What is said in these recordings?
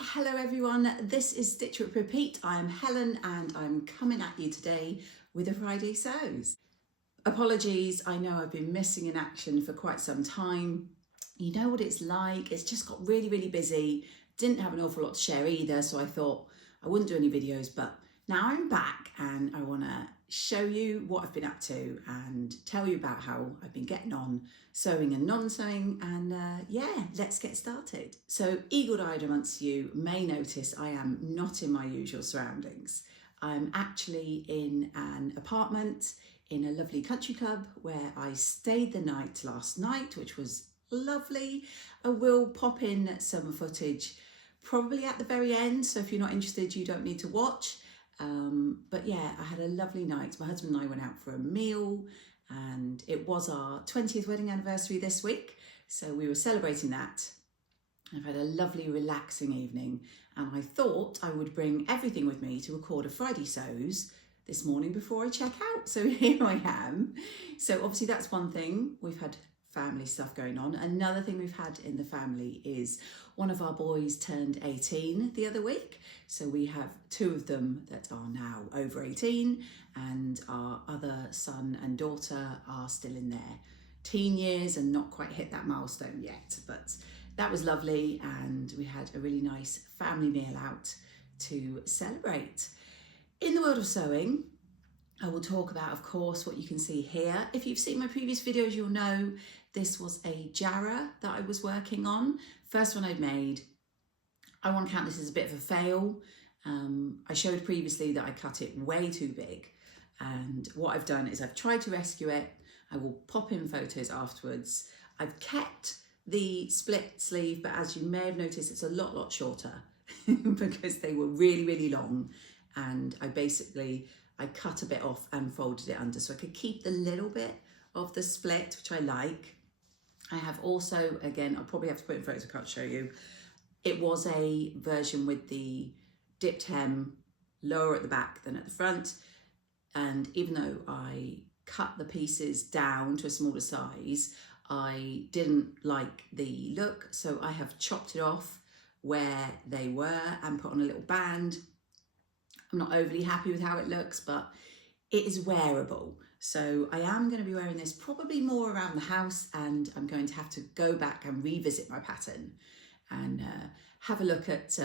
Hello everyone, this is Stitch Rip Repeat. I'm Helen and I'm coming at you today with a Friday sews. Apologies, I know I've been missing in action for quite some time. You know what it's like, it's just got really busy. Didn't have an awful lot to share either, so I thought I wouldn't do any videos, but now I'm back and I want to show you what I've been up to and tell you about how I've been getting on sewing and non-sewing, and yeah, let's get started. So eagle-eyed amongst you may notice I am not in my usual surroundings. I'm actually in an apartment in a lovely country club where I stayed the night last night, which was lovely. I will pop in some footage probably at the very end, so if you're not interested you don't need to watch. But yeah, I had a lovely night. My husband and I went out for a meal and it was our 20th wedding anniversary this week, so we were celebrating that. I've had a lovely relaxing evening and I thought I would bring everything with me to record a Friday sews this morning before I check out. So here I am. So obviously that's one thing. We've had family stuff going on. Another thing we've had in the family is one of our boys turned 18 the other week. So we have two of them that are now over 18 and our other son and daughter are still in their teen years and not quite hit that milestone yet. But that was lovely and we had a really nice family meal out to celebrate. In the world of sewing, I will talk about, of course, what you can see here. If you've seen my previous videos, you'll know this was a Jarrah that I was working on. First one I'd made. I want to count this as a bit of a fail. I showed previously that I cut it way too big. And what I've done is I've tried to rescue it. I will pop in photos afterwards. I've kept the split sleeve, but as you may have noticed, it's a lot shorter because they were really long. And I cut a bit off and folded it under so I could keep the little bit of the split, which I like. I have also, again, I'll probably have to put in photos, I can't show you. It was a version with the dipped hem lower at the back than at the front. And even though I cut the pieces down to a smaller size, I didn't like the look. So I have chopped it off where they were and put on a little band. I'm not overly happy with how it looks, but it is wearable. So I am going to be wearing this probably more around the house, and I'm going to have to go back and revisit my pattern and have a look at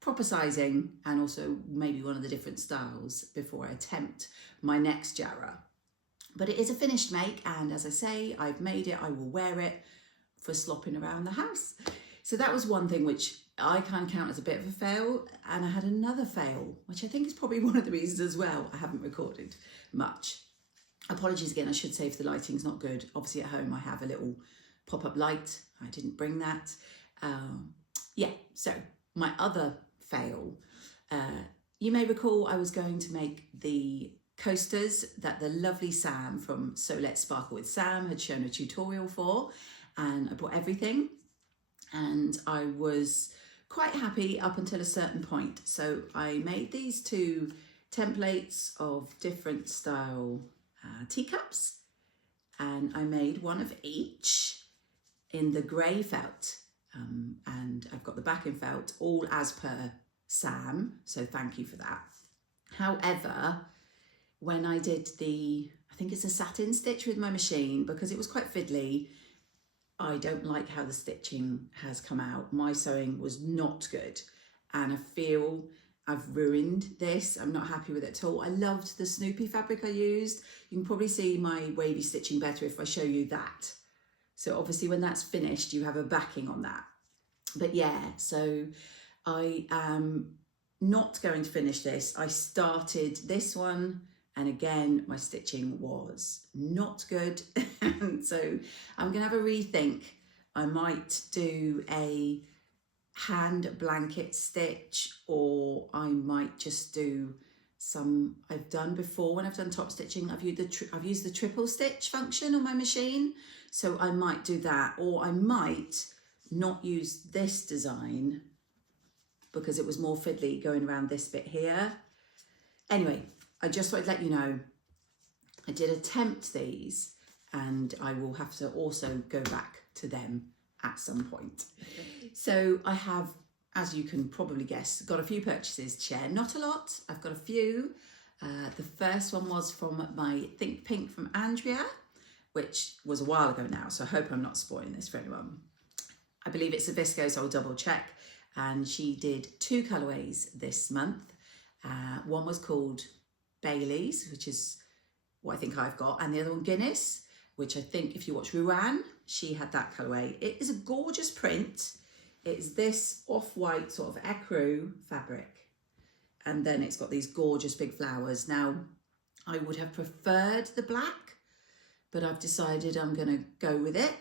proper sizing and also maybe one of the different styles before I attempt my next Jarrah. But it is a finished make, and as I say, I've made it. I will wear it for slopping around the house. So that was one thing which I kind of count as a bit of a fail, and I had another fail, which I think is probably one of the reasons as well I haven't recorded much. Apologies again, I should say if the lighting's not good. Obviously at home I have a little pop-up light. I didn't bring that. Yeah, so my other fail. You may recall I was going to make the coasters that the lovely Sam from So Let's Sparkle with Sam had shown a tutorial for, and I bought everything. And I was quite happy up until a certain point. So I made these two templates of different style teacups, and I made one of each in the grey felt, and I've got the back in felt, all as per Sam, so thank you for that. However, when I did I think it's a satin stitch with my machine, because it was quite fiddly, I don't like how the stitching has come out. My sewing was not good and I feel I've ruined this. I'm not happy with it at all. I loved the Snoopy fabric I used. You can probably see my wavy stitching better if I show you that. So obviously when that's finished, you have a backing on that. But yeah, so I am not going to finish this. I started this one, and again, my stitching was not good. And so I'm gonna have a rethink. I might do a hand blanket stitch, or I might just do some I've done before when I've done top stitching. I've used the triple stitch function on my machine. So I might do that, or I might not use this design because it was more fiddly going around this bit here. Anyway, I just thought I'd let you know, I did attempt these and I will have to also go back to them at some point. So I have as you can probably guess, got a few purchases to share. Not a lot, I've got a few. The first one was from my Think Pink from Andrea, which was a while ago now, so I hope I'm not spoiling this for anyone. I believe it's a viscose, I'll double check. And she did 2 colourways this month. One was called Bailey's, which is what I think I've got, and the other one Guinness, which I think if you watch Ruan, she had that colourway. It is a gorgeous print. It's this off-white sort of ecru fabric. And then it's got these gorgeous big flowers. Now, I would have preferred the black, but I've decided I'm gonna go with it.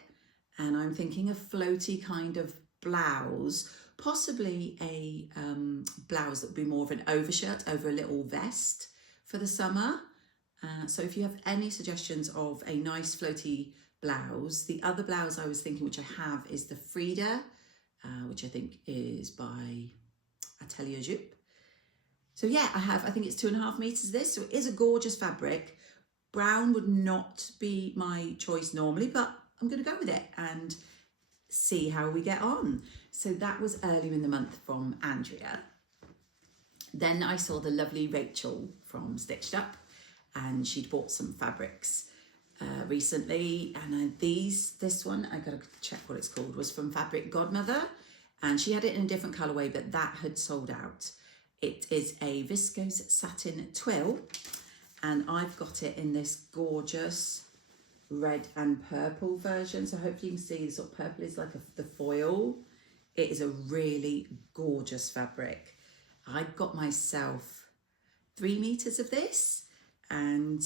And I'm thinking a floaty kind of blouse, possibly a blouse that would be more of an overshirt over a little vest for the summer. So if you have any suggestions of a nice floaty blouse, the other blouse I was thinking, which I have, is the Frida, which I think is by Atelier Jupe. So yeah, I think it's 2.5 meters this, so it is a gorgeous fabric. Brown would not be my choice normally, but I'm gonna go with it and see how we get on. So that was earlier in the month from Andrea. Then I saw the lovely Rachel from Stitched Up, and she'd bought some fabrics recently, and this one, I gotta check what it's called, was from Fabric Godmother, and she had it in a different colourway, but that had sold out. It is a viscose satin twill, and I've got it in this gorgeous red and purple version. So hopefully you can see the sort of purple is like the foil. It is a really gorgeous fabric. I got myself 3 meters of this, and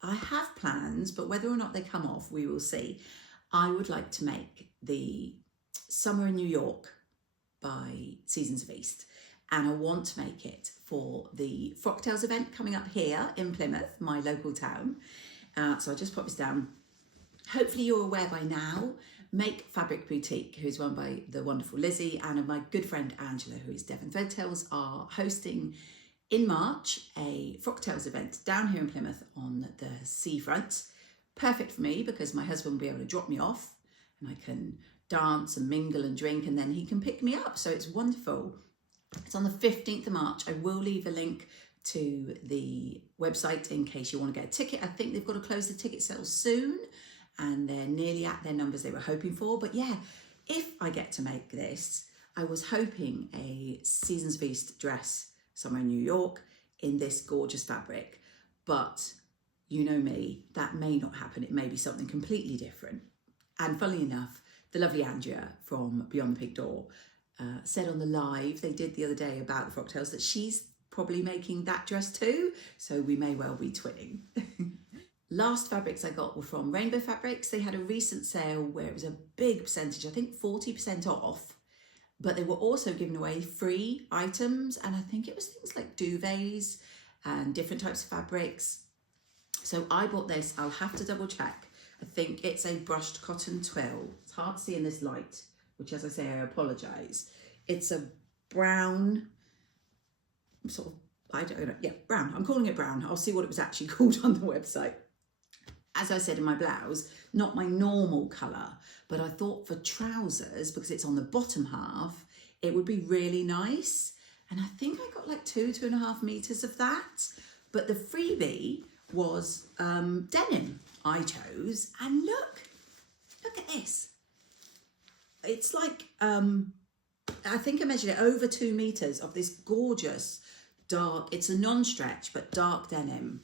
I have plans, but whether or not they come off, we will see. I would like to make the Summer in New York by Seasons of East, and I want to make it for the Frocktails event coming up here in Plymouth, my local town. So I'll just pop this down. Hopefully you're aware by now, Make Fabric Boutique, who's run by the wonderful Lizzie, and my good friend Angela, who is Devon Frocktails, are hosting in March a Frocktails event down here in Plymouth on the seafront. Perfect for me because my husband will be able to drop me off and I can dance and mingle and drink, and then he can pick me up. So it's wonderful. It's on the 15th of March. I will leave a link to the website in case you want to get a ticket. I think they've got to close the ticket sales soon, and they're nearly at their numbers they were hoping for. But yeah, if I get to make this, I was hoping a Seasons of East dress somewhere in New York in this gorgeous fabric. But you know me, that may not happen. It may be something completely different. And funnily enough, the lovely Andrea from Beyond the Pig Door said on the live they did the other day about the Frocktails that she's probably making that dress too, so we may well be twinning. Last fabrics I got were from Rainbow Fabrics. They had a recent sale where it was a big percentage, I think 40% off, but they were also giving away free items, and I think it was things like duvets and different types of fabrics. So I bought this. I'll have to double check. I think it's a brushed cotton twill. It's hard to see in this light, which, as I say, I apologise. It's a brown, sort of, I don't know, yeah, brown. I'm calling it brown. I'll see what it was actually called on the website. As I said in my blouse, not my normal colour, but I thought for trousers, because it's on the bottom half, it would be really nice. And I think I got like 2.5 meters of that. But the freebie was denim I chose, and look at this. It's like, I think I measured it over 2 meters of this gorgeous dark, it's a non-stretch, but dark denim.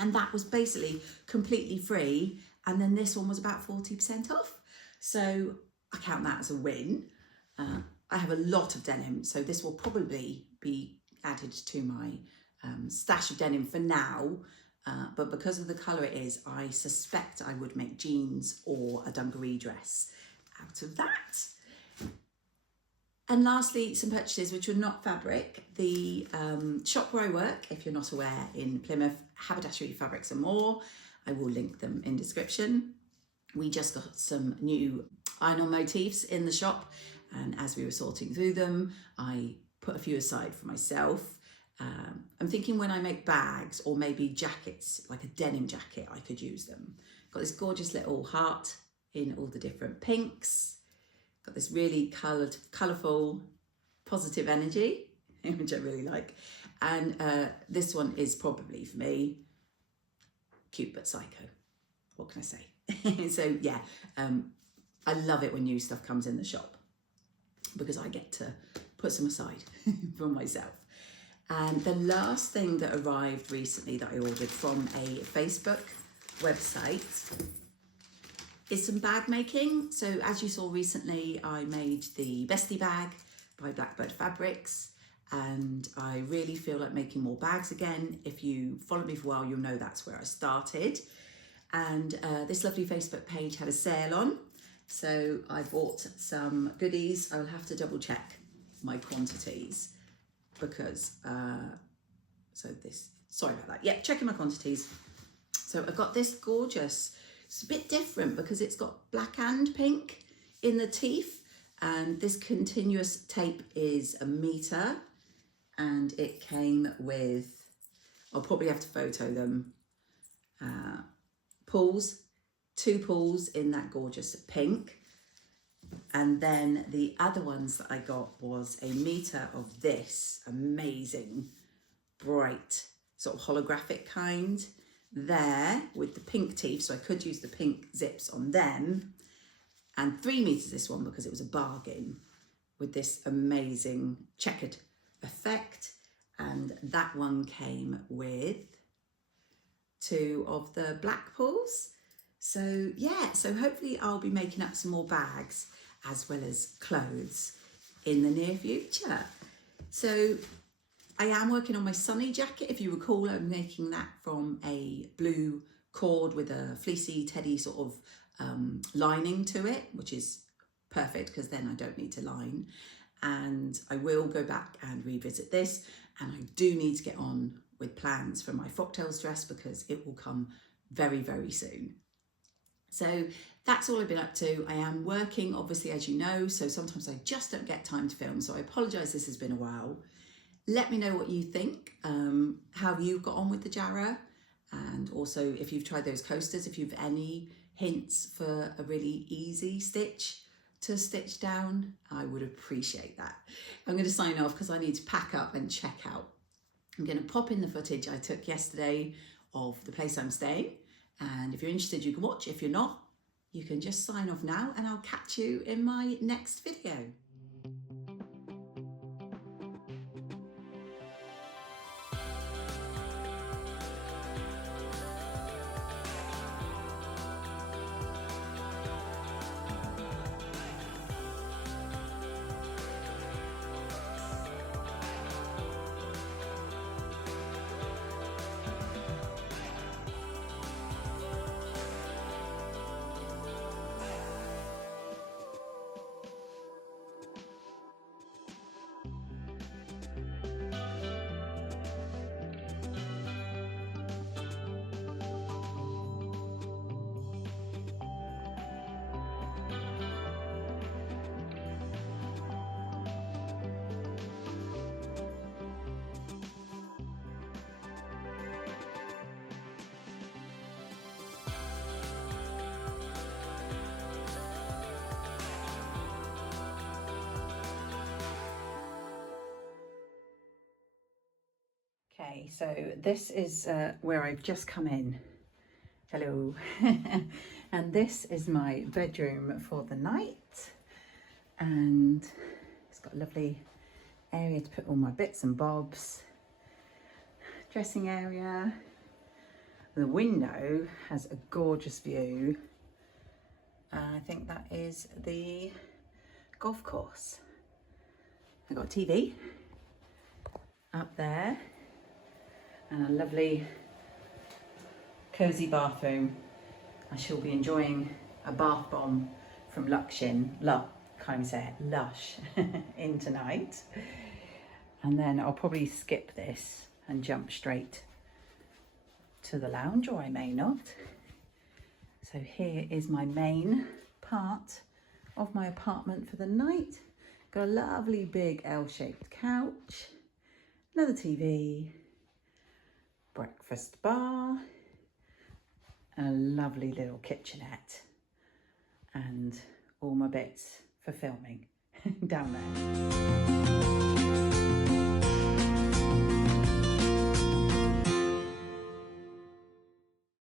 And that was basically completely free. And then this one was about 40% off. So I count that as a win. I have a lot of denim, so this will probably be added to my stash of denim for now. But because of the colour it is, I suspect I would make jeans or a dungaree dress out of that. And lastly, some purchases which were not fabric. The shop where I work, if you're not aware, in Plymouth, Haberdashery Fabrics and More. I will link them in description. We just got some new iron-on motifs in the shop, and as we were sorting through them, I put a few aside for myself. I'm thinking when I make bags or maybe jackets, like a denim jacket, I could use them. Got this gorgeous little heart in all the different pinks. Got this really colourful positive energy, which I really like. And this one is probably for me, cute but psycho. What can I say? So yeah, I love it when new stuff comes in the shop because I get to put some aside for myself. And the last thing that arrived recently that I ordered from a Facebook website is some bag making. So as you saw recently, I made the Bestie bag by Blackbird fabrics, and I really feel like making more bags again. If you follow me for a while, you'll know that's where I started. And this lovely Facebook page had a sale on, so I bought some goodies. I will have to double check my quantities because sorry about that. Yeah, checking my quantities. So I've got this gorgeous, it's a bit different because it's got black and pink in the teeth, and this continuous tape is 1 meter, and it came with, I'll probably have to photo them, pulls, 2 pulls in that gorgeous pink. And then the other ones that I got was 1 meter of this amazing bright sort of holographic kind there with the pink teeth, so I could use the pink zips on them, and 3 meters this one because it was a bargain with this amazing checkered effect. And that one came with 2 of the black pulls. So yeah, so hopefully I'll be making up some more bags as well as clothes in the near future. So I am working on my Sonny jacket. If you recall, I'm making that from a blue cord with a fleecy teddy sort of lining to it, which is perfect because then I don't need to line. And I will go back and revisit this, and I do need to get on with plans for my Frocktails dress because it will come very, very soon. So that's all I've been up to. I am working, obviously, as you know, so sometimes I just don't get time to film. So I apologise, this has been a while. Let me know what you think, how you've got on with the Jarrah, and also if you've tried those coasters, if you've any hints for a really easy stitch to stitch down, I would appreciate that. I'm going to sign off because I need to pack up and check out. I'm going to pop in the footage I took yesterday of the place I'm staying, and if you're interested you can watch. If you're not, you can just sign off now, and I'll catch you in my next video. Okay, so this is where I've just come in. Hello. And this is my bedroom for the night. And it's got a lovely area to put all my bits and bobs. Dressing area. The window has a gorgeous view. I think that is the golf course. I've got a TV up there. And a lovely cosy bathroom. I shall be enjoying a bath bomb from Lush in tonight. And then I'll probably skip this and jump straight to the lounge, or I may not. So here is my main part of my apartment for the night. Got a lovely big L-shaped couch, another TV, breakfast bar, and a lovely little kitchenette, and all my bits for filming down there.